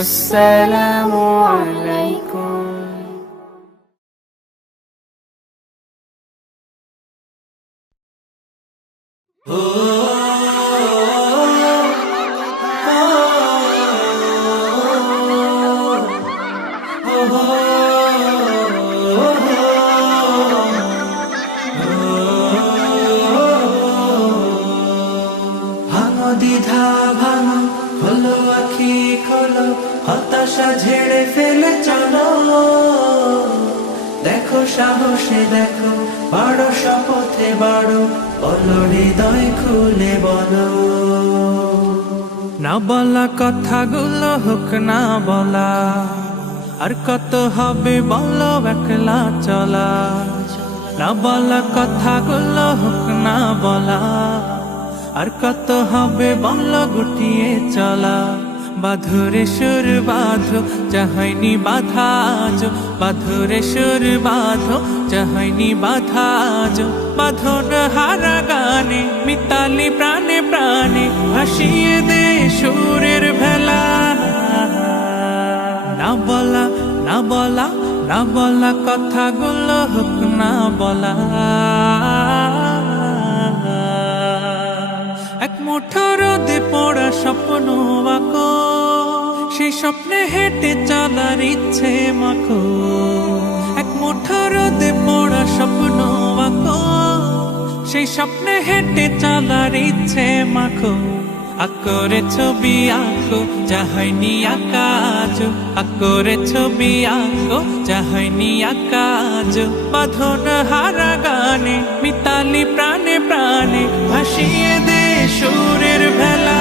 আসসালামু আলাইকুম। ভাঙো দ্বিধা ভাঙো, খোলো আখি খোলো, হতাশা ঝেড়ে ফেলে চলো। দেখো সাহসে দেখো, বাড়ো শপথে বাড়ো, বলো হৃদয় খুলে বলো। না বলা কথাগুলো হোক না বলা, আর কত হবে বলো একলা চলা। না বলা কথাগুলো হোক না বলা, আর কত হবে বলো গুটিয়ে চলা। বাঁধরে সুর বাঁধো, চাহনি বাধা আজো, বাঁধরে সুর বাঁধো, চাহনি বাধা আজো। বাঁধন হারা গানে মিতালি প্রাণে প্রাণে, ভাসিয়ে দে সুরের ভেলা। না বলা না বলা না বলা কথাগুলো হোক না বলা। এক মুঠো রোদে পড়া স্বপ্ন আঁকো, সেই স্বপ্নে হেঁটে চলার ইচ্ছে মাখো। এক মুঠো রোদে পড়া স্বপ্ন আঁকো, সেই স্বপ্নে হেঁটে চলার ইচ্ছে মাখো। আকরে ছবি আঁকো, চাহনি আকাজ, আকরে ছবি আঁকো, চাহনি আকাজ। বাঁধন হারা গানে মিতালি প্রাণে প্রাণে, ভাসিয়ে দে সুরের ভেলা।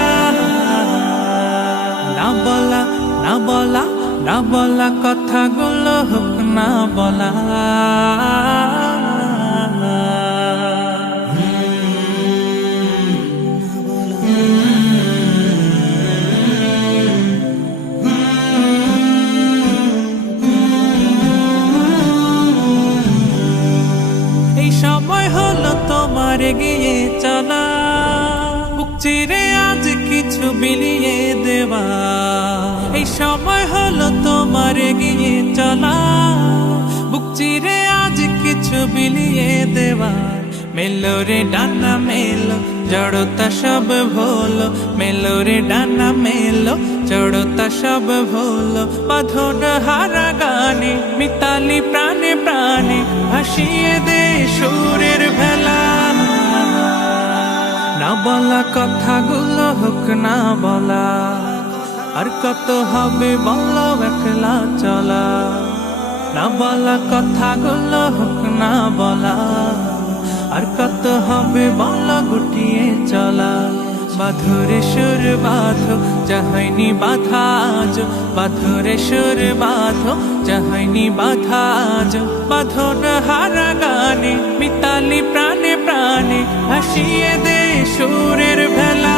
না বলা না বলা না বলা কথাগুলো হোক না বলা। এই সময় হলো তোমার এগিয়ে চলা, বুক চিরে আজ কিছু বিলিয়ে দেওয়া। এই সময় হলো তোমার এগিয়ে চলা, বুক চিরে আজ কিছু বিলিয়ে দেওয়া। মেলো রে ডানা মেলো, জড়তা সব ভোলো, মেলো রে ডানা মেলো, জড়তা সব ভোলো। বাঁধন হারা গানে মিতালি প্রাণে প্রাণে, ভাসিয়ে দে সুরের ভেলা। না বলা কথাগুলো হোক না বলা, আর কত হবে বলো একলা চলা। না বলা কথাগুলো হোক না বলা, আর কত হবে বলো গুটিয়ে চলা। বাঁধরে সুর বাঁধো, চাহনি বাধা আজো, বাঁধরে সুর বাঁধো, চাহনি বাধা আজো। বাঁধন হারা গানে মিতালি প্রাণে প্রাণে, ভাসিয়ে দে সুরের ভেলা।